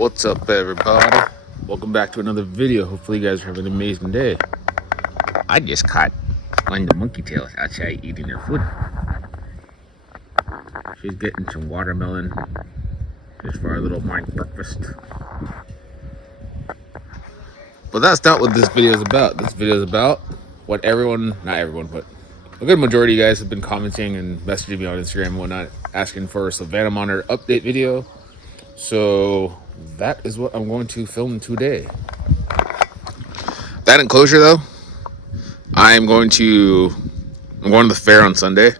What's up, everybody? Welcome back to another video. Hopefully you guys are having an amazing day. I just caught one of the monkey tails outside eating her food. She's getting some watermelon just for our little morning breakfast. But that's not what this video is about. This video is about what not everyone, but a good majority of you guys have been commenting and messaging me on Instagram and whatnot, asking for a Savannah Monitor update video. So that is what I'm going to film today. That enclosure though, I'm going to the fair on Sunday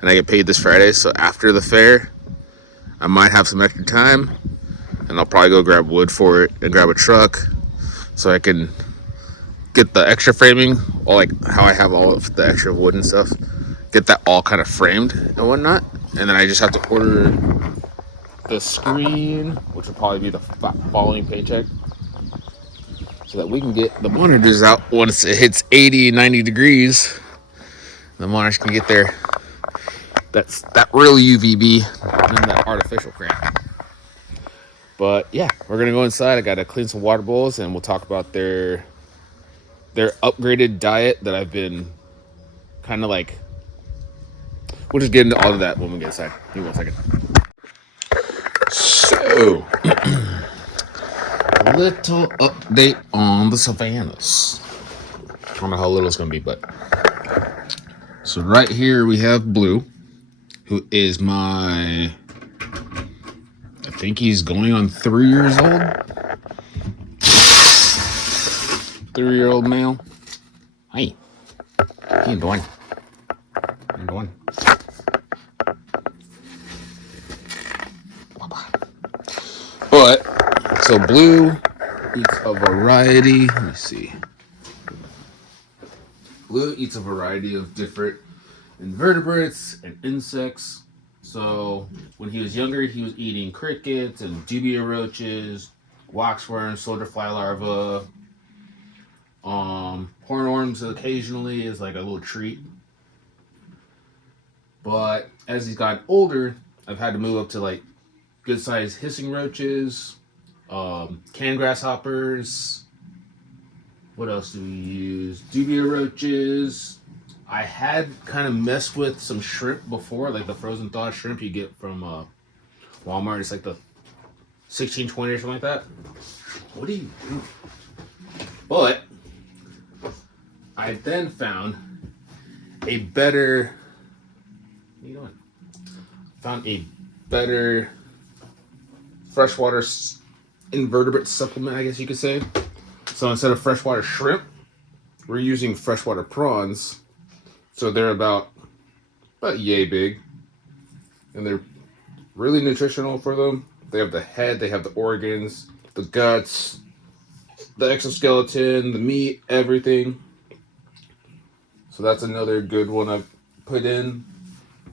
and I get paid this Friday. So after the fair, I might have some extra time and I'll probably go grab wood for it and grab a truck so I can get the extra framing, or like how I have all of the extra wood and stuff, get that all kind of framed and whatnot. And then I just have to order the screen, which will probably be the following paycheck, so that we can get the monitors out once it hits 80, 90 degrees. The monitors can get there. That's that real UVB and that artificial crap. But yeah, we're gonna go inside. I gotta clean some water bowls and we'll talk about their upgraded diet that I've been kind of like. We'll just get into all of that when we get inside. Give me 1 second. So, a little update on the Savannahs. I don't know how little it's gonna be, but so right here we have Blue, who is I think he's going on 3 years old. 3-year-old male. Hey, how you doing? How you doing? But so Blue eats a variety. Let me see. Blue eats a variety of different invertebrates and insects. So when he was younger, he was eating crickets and dubia roaches, waxworms, soldier fly larvae. Hornworms occasionally is like a little treat. But as he's gotten older, I've had to move up to like good sized hissing roaches, canned grasshoppers. What else do we use? Dubia roaches. I had kind of messed with some shrimp before, like the frozen thawed shrimp you get from Walmart. It's like the 1620 or something like that. What do you do? But I then found a better. What are you doing? Found a better freshwater invertebrate supplement, I guess you could say. So instead of freshwater shrimp, we're using freshwater prawns. So they're about yay big, and they're really nutritional for them. They have the head, they have the organs, the guts, the exoskeleton, the meat, everything. So that's another good one I've put in.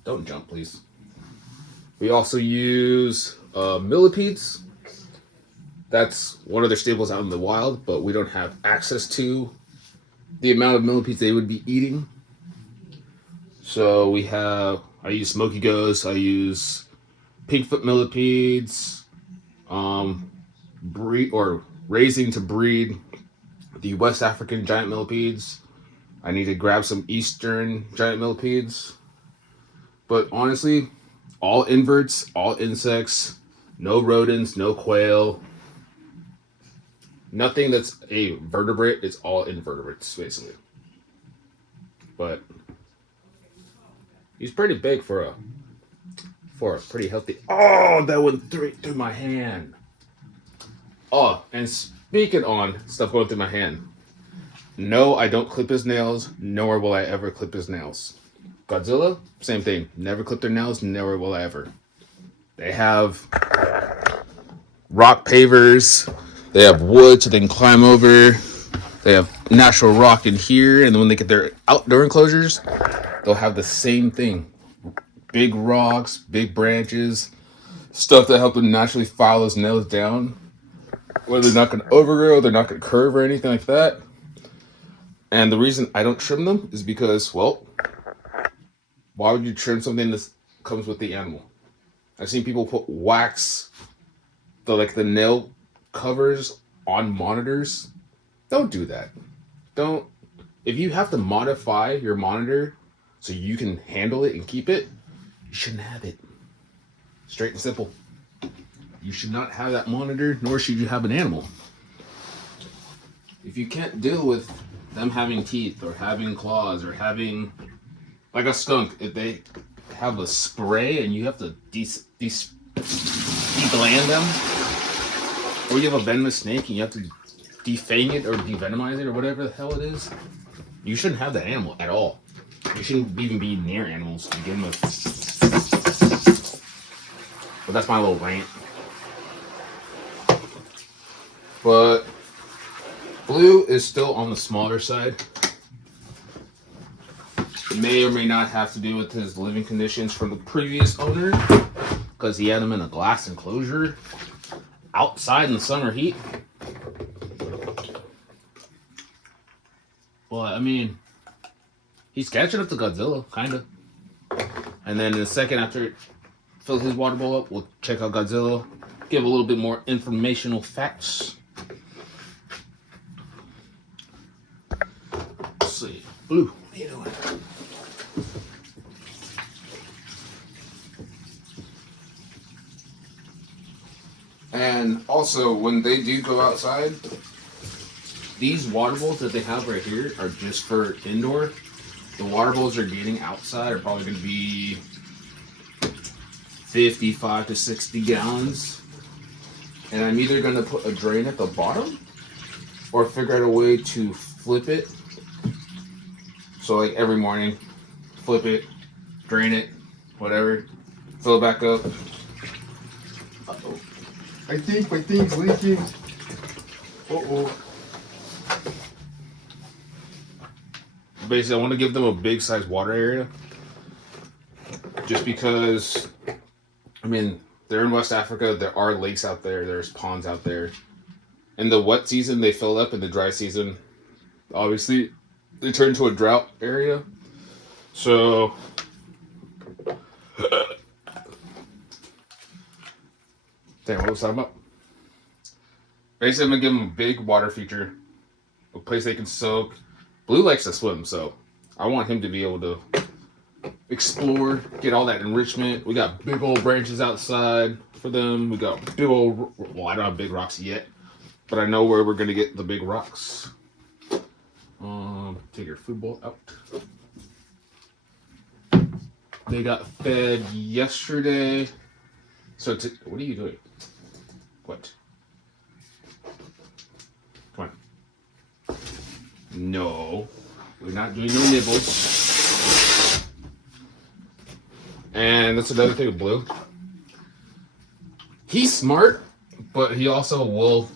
Don't jump, please. We also use millipedes. That's one of their staples out in the wild, but we don't have access to the amount of millipedes they would be eating. So I use smoky ghosts, I use pinkfoot millipedes, raising to breed the West African giant millipedes. I need to grab some Eastern giant millipedes. But honestly, all inverts, all insects, no rodents, no quail, nothing that's a vertebrate. It's all invertebrates, basically. But he's pretty big for a pretty healthy. Oh, that went through my hand. Oh, and speaking on stuff going through my hand. No, I don't clip his nails, nor will I ever clip his nails. Godzilla, same thing. Never clip their nails, never will I ever. They have rock pavers. They have wood so they can climb over. They have natural rock in here, and then when they get their outdoor enclosures, they'll have the same thing. Big rocks, big branches, stuff that help them naturally file those nails down. Where they're not going to overgrow, they're not going to curve or anything like that. And the reason I don't trim them is because, well, why would you trim something that comes with the animal? I've seen people put wax, the nail covers on monitors, don't do that. Don't. If you have to modify your monitor so you can handle it and keep it, you shouldn't have it. Straight and simple. You should not have that monitor, nor should you have an animal. If you can't deal with them having teeth or having claws or having, like a skunk, if they have a spray and you have to degland them, or you have a venomous snake and you have to defang it or devenomize it or whatever the hell it is, you shouldn't have that animal at all. You shouldn't even be near animals to begin with. But that's my little rant. But Blue is still on the smaller side. It may or may not have to do with his living conditions from the previous owner, because he had him in a glass enclosure outside in the summer heat. But I mean, he's catching up to Godzilla, kind of. And then in a second after it fills his water bowl up, we'll check out Godzilla, give a little bit more informational facts. Let's see. Blue, what are you doing? And also, when they do go outside, these water bowls that they have right here are just for indoor. The water bowls they're getting outside are probably going to be 55 to 60 gallons. And I'm either going to put a drain at the bottom or figure out a way to flip it. So like every morning, flip it, drain it, whatever, fill it back up. Uh-oh. I think my thing's leaking. Uh-oh. Basically, I want to give them a big size water area. Just because, I mean, they're in West Africa. There are lakes out there. There's ponds out there. In the wet season, they fill up. In the dry season, obviously, they turn into a drought area. So, damn, what was I talking about? Basically, I'm going to give them a big water feature. A place they can soak. Blue likes to swim, so I want him to be able to explore, get all that enrichment. We got big old branches outside for them. We got big old, well, I don't have big rocks yet, but I know where we're going to get the big rocks. Take your food bowl out. They got fed yesterday. So, what are you doing? What? Come on. No, we're not doing no nibbles. And that's another thing with Blue. He's smart, but he also will,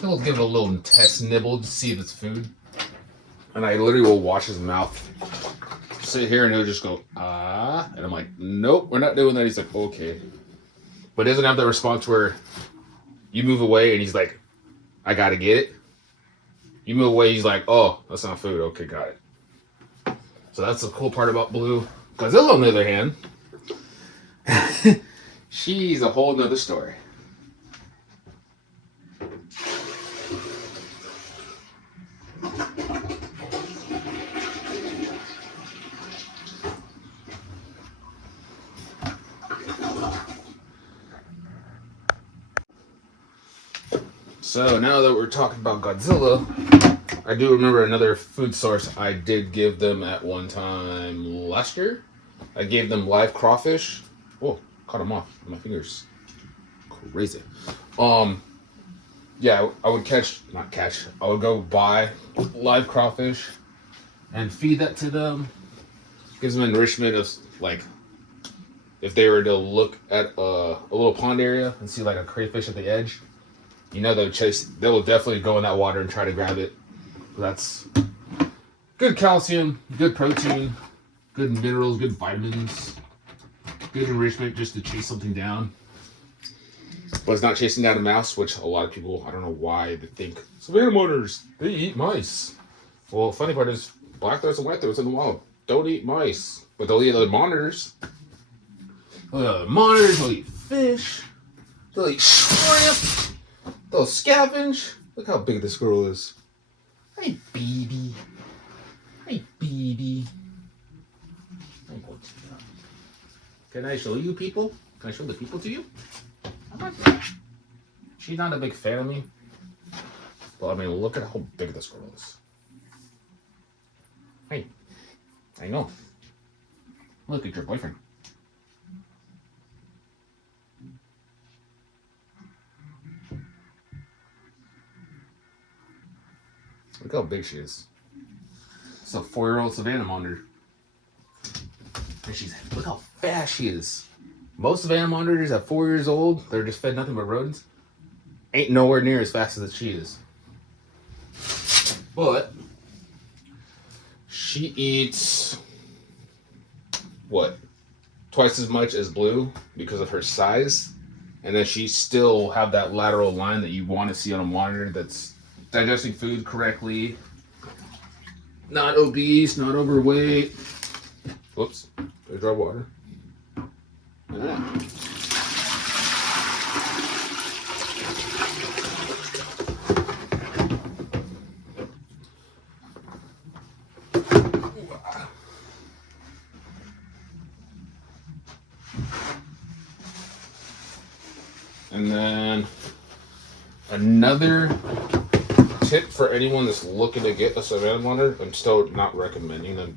he'll give it a little test nibble to see if it's food. And I literally will watch his mouth. Sit here and he'll just go, ah. And I'm like, nope, we're not doing that. He's like, okay. But he doesn't have that response where you move away and he's like, I gotta get it. You move away, he's like, oh, that's not food. Okay, got it. So that's the cool part about Blue. Godzilla, on the other hand, she's a whole nother story. So now that we're talking about Godzilla, I do remember another food source I did give them at one time last year. I gave them live crawfish. Whoa, cut them off. My fingers. Crazy. Yeah, I would I would go buy live crawfish and feed that to them. Gives them enrichment of, like, if they were to look at a little pond area and see like a crayfish at the edge, you know they will definitely go in that water and try to grab it. That's good calcium, good protein, good minerals, good vitamins, good enrichment just to chase something down. But it's not chasing down a mouse, which a lot of people, I don't know why, they think, Savannah Monitors, they eat mice. Well, the funny part is, black throats and white throats in the wild don't eat mice, but they'll eat other monitors. They'll eat fish, they'll eat shrimp. Little scavenge. Look how big this squirrel is. Hey, baby. Hey, baby. Can I show you people? Can I show the people to you? How about that? She's not a big fan of me. But I mean, look at how big this squirrel is. Hey, I know. Look at your boyfriend. Look how big she is. It's a 4-year-old Savannah Monitor. And look how fast she is. Most Savannah Monitors at 4 years old, they're just fed nothing but rodents. Ain't nowhere near as fast as she is. But she eats what? Twice as much as Blue because of her size. And then she still have that lateral line that you want to see on a monitor that's digesting food correctly. Not obese, not overweight. Whoops, I dropped water. Yeah. And then another tip for anyone that's looking to get a Savannah monitor, I'm still not recommending them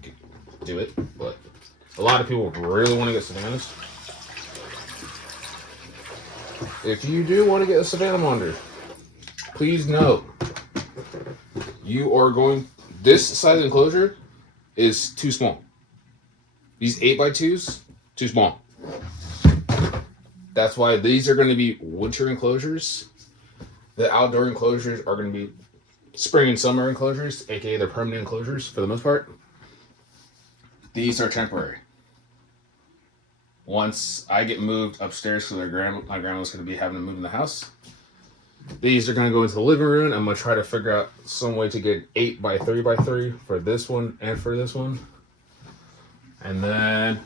do it, but a lot of people really want to get Savannahs. If you do want to get a Savannah monitor, please know you are going. This size enclosure is too small. These 8x2s, too small. That's why these are going to be winter enclosures. The outdoor enclosures are going to be spring and summer enclosures, aka they're permanent enclosures for the most part. These are temporary. Once I get moved upstairs, because my grandma's going to be having to move in the house, these are going to go into the living room. I'm going to try to figure out some way to get 8x3x3 for this one and for this one. And then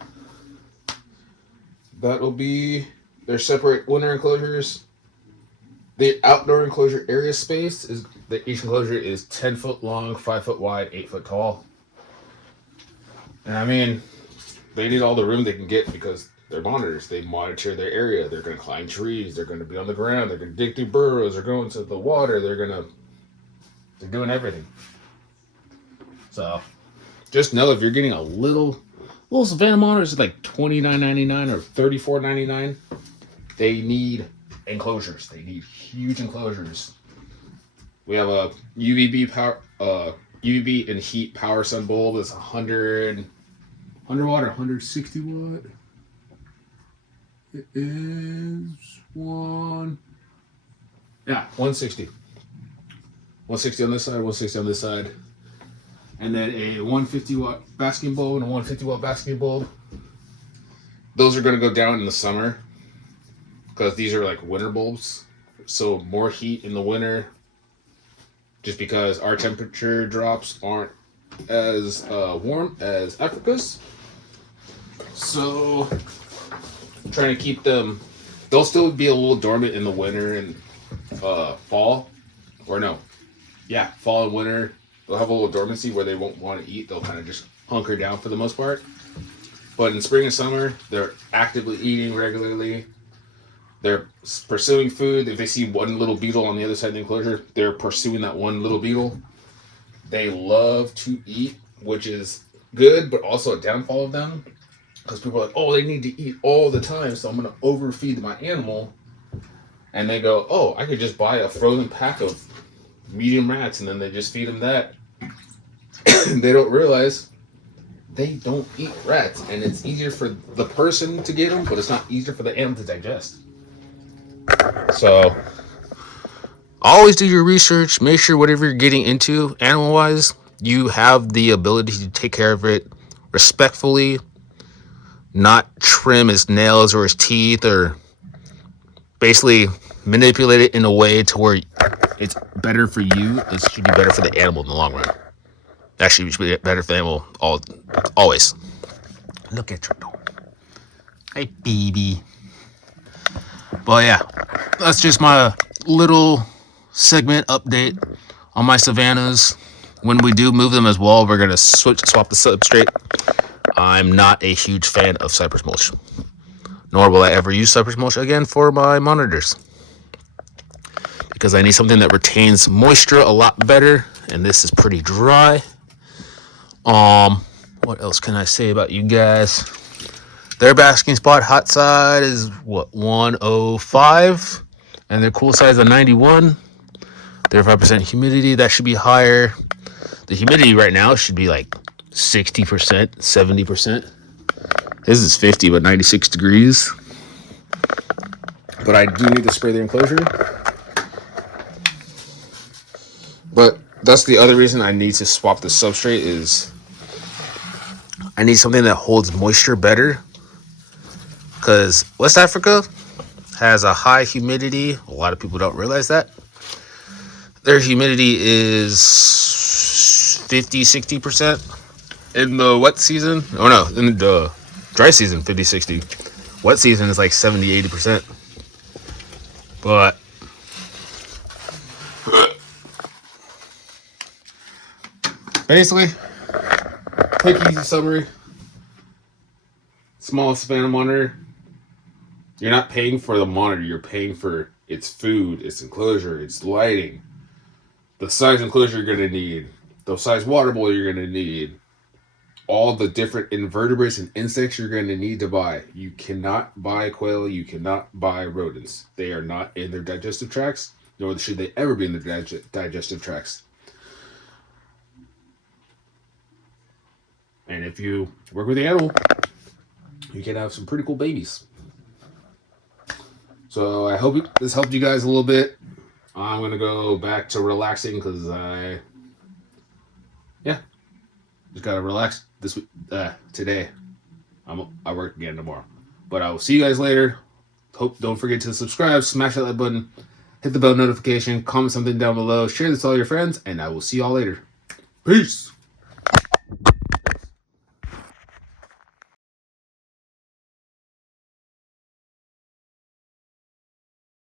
that'll be their separate winter enclosures. The outdoor enclosure area space is that each enclosure is 10 foot long, 5 foot wide, 8 foot tall. And I mean, they need all the room they can get because they're monitors. They monitor their area. They're going to climb trees. They're going to be on the ground. They're going to dig through burrows. They're going to the water. They're doing everything. So just know if you're getting a little Savannah monitors, like $29.99 or $34.99, they need enclosures. They need huge enclosures. We have a UVB and heat power sun bulb. It's 100 watt or 160 watt. It is 160. 160 on this side, 160 on this side. And then a 150 watt basking bulb and a 150 watt basking bulb. Those are going to go down in the summer because these are like winter bulbs. So more heat in the winter just because our temperature drops aren't as warm as Africa's. So I'm trying to keep them, they'll still be a little dormant in the winter and fall. Fall and winter. They'll have a little dormancy where they won't want to eat. They'll kind of just hunker down for the most part. But in spring and summer, they're actively eating regularly. They're pursuing food. If they see one little beetle on the other side of the enclosure, they're pursuing that one little beetle. They love to eat, which is good, but also a downfall of them. Because people are like, oh, they need to eat all the time, so I'm going to overfeed my animal. And they go, oh, I could just buy a frozen pack of medium rats, and then they just feed them that. They don't realize they don't eat rats, and it's easier for the person to get them, but it's not easier for the animal to digest. So always do your research. Make sure whatever you're getting into animal-wise, you have the ability to take care of it respectfully, not trim his nails or his teeth, or basically manipulate it in a way to where it's better for you. It should be better for the animal in the long run. Actually, it should be better for the animal always. Look at your dog. Hey, baby. But yeah, that's just my little segment update on my Savannahs. When we do move them as well, we're going to swap the substrate. I'm not a huge fan of cypress mulch, nor will I ever use cypress mulch again for my monitors, because I need something that retains moisture a lot better, and this is pretty dry. What else can I say about you guys? Their basking spot hot side is what, 105, and their cool side is a 91. Their 5% humidity, that should be higher. The humidity right now should be like 60%, 70%. This is 50, but 96 degrees. But I do need to spray the enclosure. But that's the other reason I need to swap the substrate, is I need something that holds moisture better. Because West Africa has a high humidity. A lot of people don't realize that. Their humidity is 50, 60%. In the wet season, oh no, in the dry season, 50, 60. Wet season is like 70, 80%. But basically, quick, easy summary. Small Savannah monitor. You're not paying for the monitor, you're paying for its food, its enclosure, its lighting, the size enclosure you're going to need, the size water bowl you're going to need, all the different invertebrates and insects you're going to need to buy. You cannot buy quail, you cannot buy rodents. They are not in their digestive tracts, nor should they ever be in their digestive tracts. And if you work with the animal, you can have some pretty cool babies. So I hope this helped you guys a little bit. I'm going to go back to relaxing because just got to relax this week, today. I work again tomorrow. But I will see you guys later. Don't forget to subscribe, smash that like button, hit the bell notification, comment something down below, share this with all your friends, and I will see y'all later. Peace.